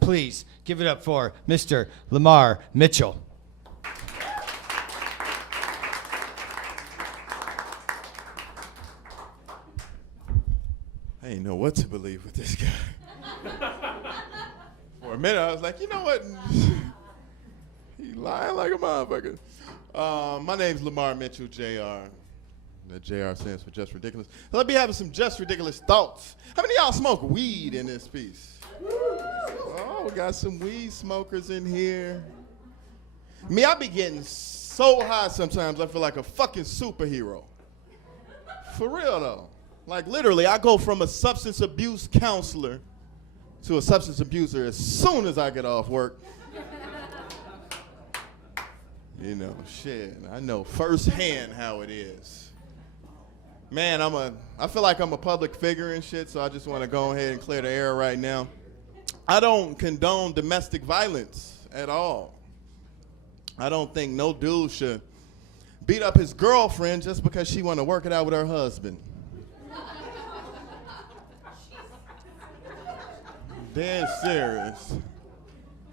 Please give it up for Mr. Lamar Mitchell. I didn't know what to believe with this guy. For a minute, I was like, you know what? He lying like a motherfucker. My name's Lamar Mitchell, JR. The JR stands for Just Ridiculous. Let me have some Just Ridiculous thoughts. How many of y'all smoke weed in this piece? Oh, we got some weed smokers in here. Me, I be getting so high sometimes I feel like a fucking superhero. For real, though. Like, literally, I go from a substance abuse counselor to a substance abuser as soon as I get off work. You know, shit, I know firsthand how it is. Man, I feel like I'm a public figure and shit, so I just want to go ahead and clear the air right now. I don't condone domestic violence at all. I don't think no dude should beat up his girlfriend just because she want to work it out with her husband. Dead serious.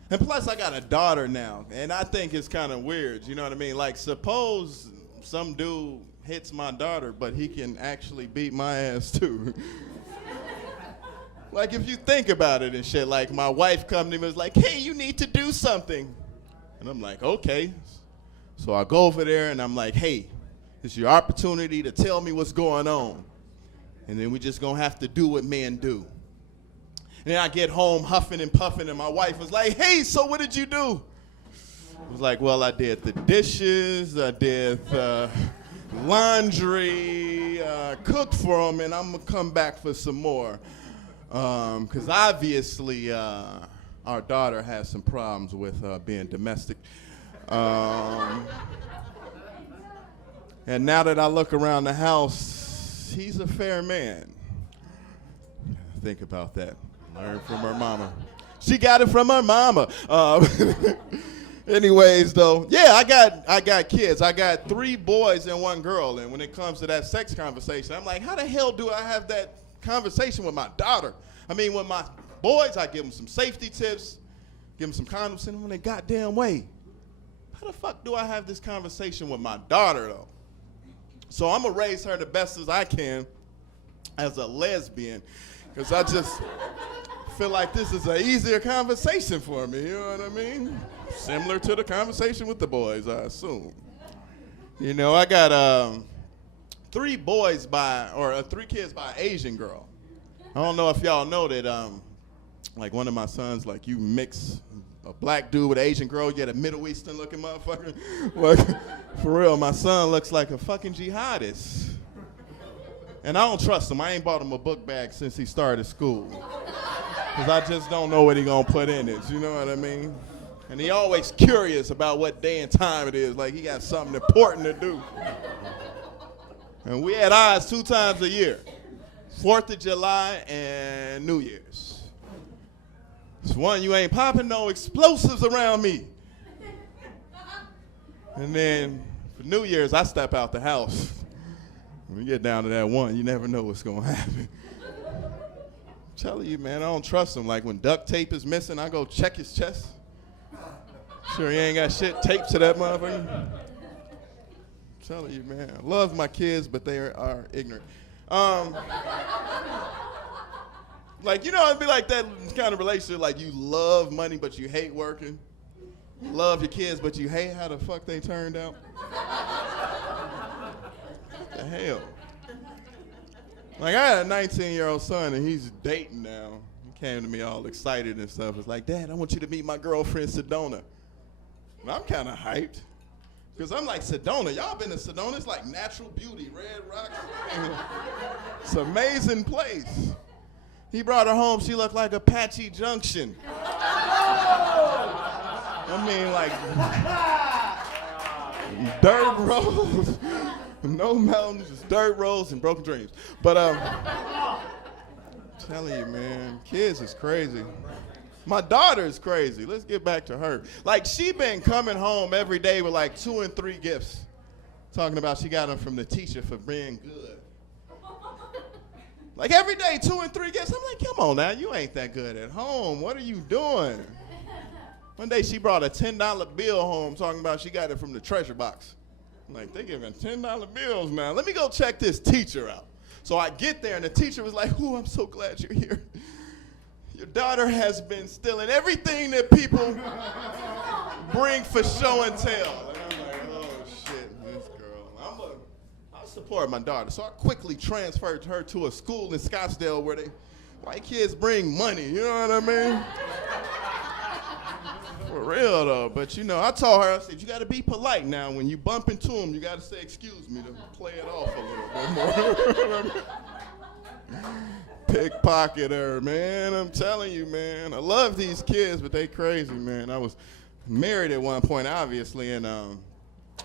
And plus, I got a daughter now, and I think it's kind of weird, you know what I mean? Like, suppose some dude hits my daughter, but he can actually beat my ass, too. Like, if you think about it and shit, like, my wife come to me and was like, hey, you need to do something. And I'm like, okay. So I go over there, and I'm like, hey, this is your opportunity to tell me what's going on. And then we just gonna have to do what men do. And then I get home huffing and puffing, and my wife was like, hey, so what did you do? I was like, well, I did the dishes, I did laundry, cooked for them, and I'm going to come back for some more. Because obviously our daughter has some problems with being domestic. And now that I look around the house, he's a fair man. Think about that. Learned from her mama. She got it from her mama. Anyways, though, yeah, I got kids. I got 3 boys and 1 girl. And when it comes to that sex conversation, I'm like, how the hell do I have that conversation with my daughter? I mean, with my boys, I give them some safety tips, give them some condoms, send them on their goddamn way. How the fuck do I have this conversation with my daughter, though? So I'm going to raise her the best as I can as a lesbian, because I just feel like this is an easier conversation for me, you know what I mean? Similar to the conversation with the boys, I assume. You know, I got 3 kids by an Asian girl. I don't know if y'all know that, like one of my sons, like you mix a black dude with an Asian girl, you get a Middle Eastern looking motherfucker. Like, for real, my son looks like a fucking jihadist. And I don't trust him. I ain't bought him a book bag since he started school. Because I just don't know what he gonna put in it, you know what I mean? And he always curious about what day and time it is, like he got something important to do. And we had ours 2 times a year, 4th of July and New Year's. It's one, you ain't popping no explosives around me. And then for New Year's, I step out the house. When you get down to that one, you never know what's gonna happen. I'm telling you, man, I don't trust him. Like when duct tape is missing, I go check his chest. Sure he ain't got shit taped to that motherfucker. I'm telling you, man, I love my kids, but they are ignorant. Like, you know, it'd be like that kind of relationship, like you love money, but you hate working. You love your kids, but you hate how the fuck they turned out. What the hell? Like, I had a 19-year-old son, and he's dating now. He came to me all excited and stuff. It's like, Dad, I want you to meet my girlfriend, Sedona. And I'm kind of hyped. Because I'm like, Sedona, y'all been to Sedona? It's like natural beauty, red rocks. It's an amazing place. He brought her home. She looked like Apache Junction. I mean, like, dirt roads. No mountains, just dirt roads and broken dreams. But I'm telling you, man, kids is crazy. My daughter is crazy. Let's get back to her. Like, she been coming home every day with like 2 and 3 gifts. Talking about she got them from the teacher for being good. Like every day, 2 and 3 gifts. I'm like, come on now, you ain't that good at home. What are you doing? One day she brought a $10 bill home talking about she got it from the treasure box. I'm like, they giving $10 bills now. Let me go check this teacher out. So I get there and the teacher was like, "Ooh, I'm so glad you're here. Your daughter has been stealing everything that people bring for show and tell." And I'm like, oh shit, this girl. I'll support my daughter. So I quickly transferred her to a school in Scottsdale where white kids bring money, you know what I mean? For real though, but you know, I told her, I said, you gotta be polite now. When you bump into them, you gotta say, "Excuse me," to play it off a little bit more. Pickpocketer, man, I'm telling you, man. I love these kids, but they crazy, man. I was married at one point, obviously, and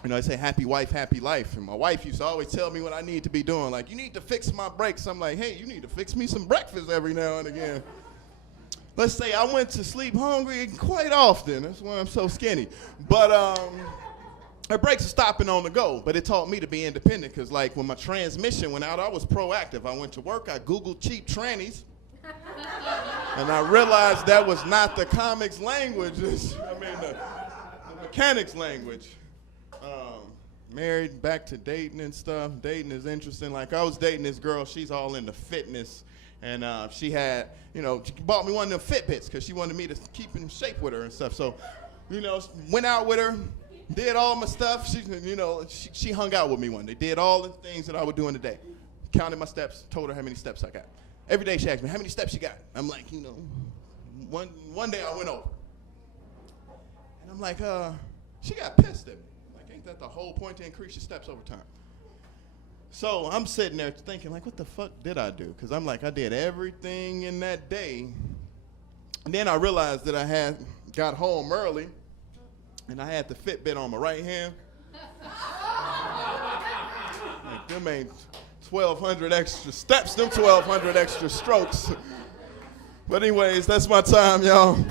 you know, I say happy wife, happy life. And my wife used to always tell me what I need to be doing. Like, you need to fix my brakes. I'm like, hey, you need to fix me some breakfast every now and again. Let's say I went to sleep hungry quite often. That's why I'm so skinny. But her brakes are stopping on the go. But it taught me to be independent because, like, when my transmission went out, I was proactive. I went to work. I Googled cheap trannies. And I realized that was not the comics language. I mean, the mechanics language. Married, back to dating and stuff. Dating is interesting. Like, I was dating this girl. She's all into fitness. And she had, you know, she bought me one of them Fitbits because she wanted me to keep in shape with her and stuff. So, you know, went out with her, did all my stuff. She, you know, she hung out with me one day, did all the things that I would do in a day. Counted my steps, told her how many steps I got. Every day she asked me, how many steps you got? I'm like, you know, one day I went over. And I'm like, she got pissed at me. Like, ain't that the whole point, to increase your steps over time? So I'm sitting there thinking, like, what the fuck did I do? Because I'm like, I did everything in that day. And then I realized that I got home early, and I had the Fitbit on my right hand. Like, them ain't 1,200 extra steps, them 1,200 extra strokes. But anyways, that's my time, y'all.